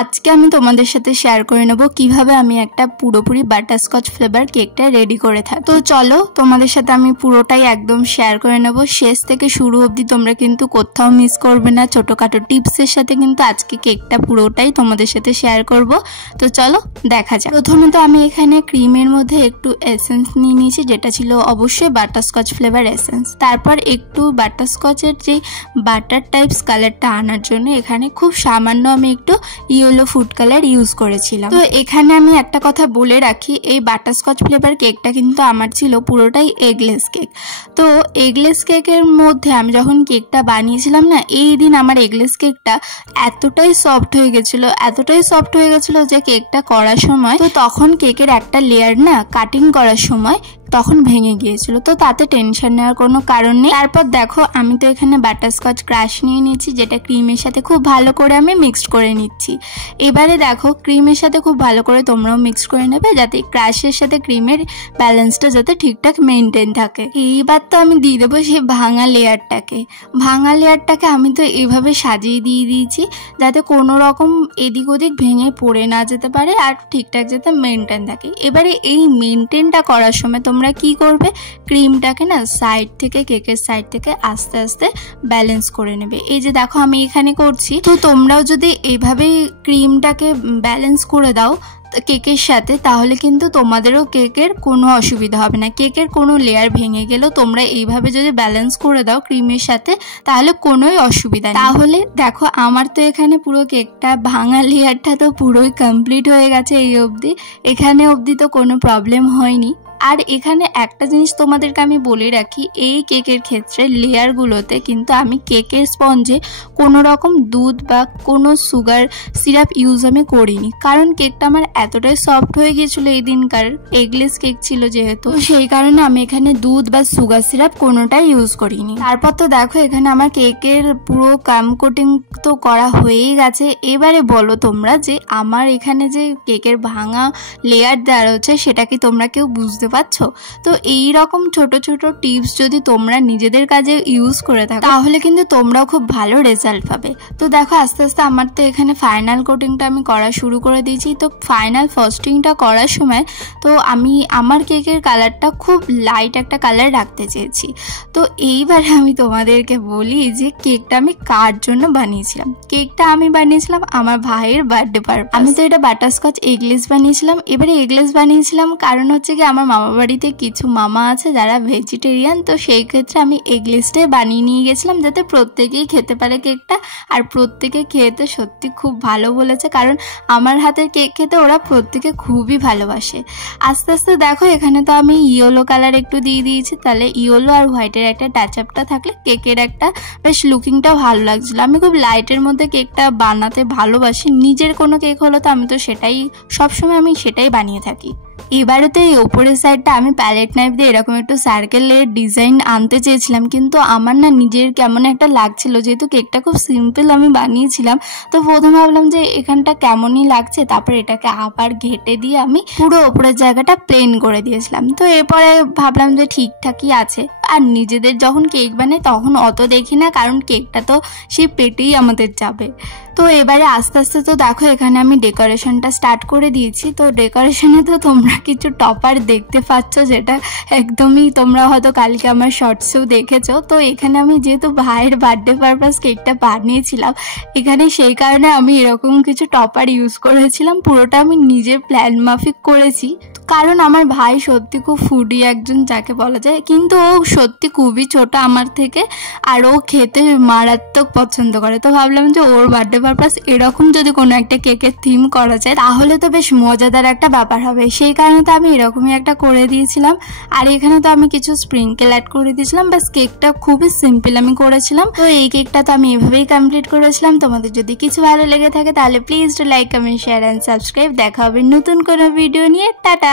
আজকে আমি তোমাদের সাথে শেয়ার করে নেব কিভাবে আমি একটা পুরোপুরি বাটারস্কচ ফ্লেভার কেকটা রেডি করে থাকি। তো চলো তোমাদের সাথে আমি পুরোটাই একদম শেয়ার করে নেব, শেষ থেকে শুরু অবধি তোমরা কিন্তু কোথাও মিস করবে না। ছোটখাটো টিপসের সাথে কিন্তু আজকে কেকটা পুরোটাই তোমাদের সাথে শেয়ার করব। তো চলো দেখা যাক। প্রথমে তো আমি এখানে ক্রিমের মধ্যে একটু এসেন্স নিয়ে নিয়েছি, যেটা ছিল অবশ্যই বাটারস্কচ ফ্লেভার এসেন্স। তারপর একটু বাটারস্কচের যে বাটার টাইপস কালারটা আনার জন্য এখানে খুব সামান্য আমি একটু ইয়েলো ফুড কালার ইউজ করেছিলাম। তো এখানে আমি একটা কথা বলে রাখি, এই বাটারস্কচ ফ্লেভার কেকটা কিন্তু আমার ছিল পুরোটাই এগলেস কেক। তো এগলেস কেকের মধ্যে আমি যখন কেকটা বানিয়েছিলাম না, এই দিন আমার এগলেস কেকটা এতটাই সফট হয়ে গেছিল যে কেকটা করার সময়, তো তখন কেকের একটা লেয়ার না কাটিং করার সময় তখন ভেঙে গিয়েছিল। তো তাতে টেনশন নেওয়ার কোনো কারণ নেই। তারপর দেখো আমি তো এখানে বাটারস্কচ ক্রাশ নিয়ে নিচ্ছি, যেটা ক্রিমের সাথে খুব ভালো করে আমি মিক্সড করে নিচ্ছি। এবারে দেখো ক্রিমের সাথে খুব ভালো করে তোমরাও মিক্সড করে নেবে, যাতে ক্রাশের সাথে ক্রিমের ব্যালেন্সটা যাতে ঠিকঠাক মেনটেন থাকে। এইবার তো আমি দিয়ে দেবো সেই ভাঙা লেয়ারটাকে আমি তো এইভাবে সাজিয়ে দিয়ে দিয়েছি, যাতে কোনো রকম এদিক ওদিক ভেঙে পড়ে না যেতে পারে আর ঠিকঠাক যাতে মেনটেন থাকে। এবারে এই মেনটেনটা করার সময় তোমরা কি করবে, ক্রিমটাকে না সাইড থেকে, কেকের সাইড থেকে আস্তে আস্তে ব্যালেন্স করে নেবে। এই যে দেখো আমি এখানে করছি। তো তোমরাও যদি এইভাবেই ক্রিমটাকে ব্যালেন্স করে দাও কেকের সাথে, তাহলে কিন্তু তোমাদেরও কেকের কোনো অসুবিধা হবে না। কেকের কোনো লেয়ার ভেঙে গেলেও তোমরা এইভাবে যদি ব্যালেন্স করে দাও ক্রিমের সাথে, তাহলে কোনোই অসুবিধা নেই। তাহলে দেখো আমার তো এখানে পুরো কেকটা ভাঙা লেয়ারটা তো পুরোই কমপ্লিট হয়ে গেছে এই অবধি। এখানে অবধি তো কোনো প্রবলেম হয়নি। আর এখানে একটা জিনিস তোমাদেরকে আমি বলে রাখি, এই কেকের ক্ষেত্রে লেয়ারগুলোতে কিন্তু আমি কেকের স্পঞ্জে কোনো রকম দুধ বা কোনো সুগার সিরাপ ইউজ আমি করিনি, কারণ কেকটা আমার এতটাই সফট হয়ে গিয়েছিল এই দিনকার, এগলেস কেক ছিল যেহেতু, সেই কারণে আমি এখানে দুধ বা সুগার সিরাপ কোনোটাই ইউজ করিনি। তারপর তো দেখো এখানে আমার কেকের পুরো কাম কোটিং তো করা হয়েই গেছে। এবারে বলো তোমরা যে আমার এখানে যে কেকের ভাঙা লেয়ার দেওয়া রয়েছে সেটা কি তোমরা কেউ বুঝতে পারছো? তো এই রকম ছোট ছোট টিপস যদি তোমরা নিজেদের কাজে ইউজ করে থাকো, তাহলে কিন্তু তোমরাও খুব ভালো রেজাল্ট পাবে। তো দেখো আস্তে আস্তে আমার তো এখানে ফাইনাল কোটিংটা আমি করা শুরু করে দিয়েছি। তো ফাইনাল ফার্স্টিংটা করার সময় তো আমি আমার কেকের কালারটা খুব লাইট একটা কালার রাখতে চেয়েছি। তো এইবার আমি তোমাদেরকে বলি যে কেকটা আমি কার জন্য বানিয়েছিলাম। কেকটা আমি বানিয়েছিলাম আমার ভাইয়ের বার্থডে পারপাস। আমি তো এটা বাটারস্কচ এগলেস বানিয়েছিলাম। এবারে এগলেস বানিয়েছিলাম কারণ হচ্ছে কি আমার মামা বাড়িতে কিছু মামা আছে যারা ভেজিটেরিয়ান, তো সেই ক্ষেত্রে আমি এগলেসটাই বানিয়ে নিয়ে গেছিলাম, যাতে প্রত্যেকেই খেতে পারে কেকটা। আর প্রত্যেকে খেতে সত্যি খুব ভালো বলেছে, কারণ আমার হাতের কেক খেতে ওরা প্রত্যেকে খুবই ভালোবাসে। আস্তে আস্তে দেখো এখানে তো আমি ইয়েলো কালার একটু দিয়ে দিয়েছি, তাহলে ইয়েলো আর হোয়াইটের একটা টাচ আপটা থাকলে কেকের একটা বেশ লুকিংটাও ভালো লাগছিল। আমি খুব লাইটের মধ্যে কেকটা বানাতে ভালোবাসি। নিজের কোনো কেক হলো তো আমি তো সেটাই সবসময় আমি সেটাই বানিয়ে থাকি। এবারে তো এই ওপরের সাইডটা আমি প্যালেট নাইফ দিয়ে এরকম একটু সার্কেলের ডিজাইন আনতে চেয়েছিলাম, কিন্তু আমার না নিজের কেমন একটা লাগছিল, যেহেতু কেকটা খুব সিম্পল আমি বানিয়েছিলাম। তো প্রথমে ভাবলাম যে এখানটা কেমনই লাগছে, তারপর এটাকে আবার ঘেটে দিয়ে আমি পুরো ওপরের জায়গাটা প্লেন করে দিয়েছিলাম। তো এরপরে ভাবলাম যে ঠিকঠাকই আছে। আর নিজেদের যখন কেক বানাই তখন অত দেখি না, কারণ কেকটা তো সেই পেটেই আমাদের যাবে। তো এবারে আস্তে আস্তে তো দেখো এখানে আমি ডেকোরেশনটা স্টার্ট করে দিয়েছি। তো ডেকোরেশনে তো তোমরা কিছু টপার দেখতে পাচ্ছ, যেটা একদমই তোমরা হয়তো কালকে আমার শর্টসেও দেখেছো। তো এখানে আমি যেহেতু ভাইয়ের বার্থডে পারপাস কেকটা বানিয়েছিলাম, এখানে সেই কারণে আমি এরকম কিছু টপার ইউজ করেছিলাম। পুরোটা আমি নিজের প্ল্যান মাফিক করেছি, কারণ আমার ভাই সত্যি খুব ফুডি একজন যাকে বলা যায়, কিন্তু ও সত্যি খুবই ছোট আমার থেকে, আর ও খেতে মারাত্মক পছন্দ করে। তো ভাবলাম যে ওর বার্থডে পারপাস এরকম যদি কোনো একটা কেকের থিম করা যায় তাহলে তো বেশ মজাদার একটা ব্যাপার হবে। সেই কারণে তো আমি এরকমই একটা করে দিয়েছিলাম। আর এখানে তো আমি কিছু স্প্রিঙ্কেল অ্যাড করে দিয়েছিলাম, বাস কেকটা খুবই সিম্পল আমি করেছিলাম। তো এই কেকটা তো আমি এভাবেই কমপ্লিট করেছিলাম। তোমাদের যদি কিছু ভালো লেগে থাকে তাহলে please do like, comment, share and subscribe. দেখা হবে নতুন কোনো ভিডিও নিয়ে। টাটা।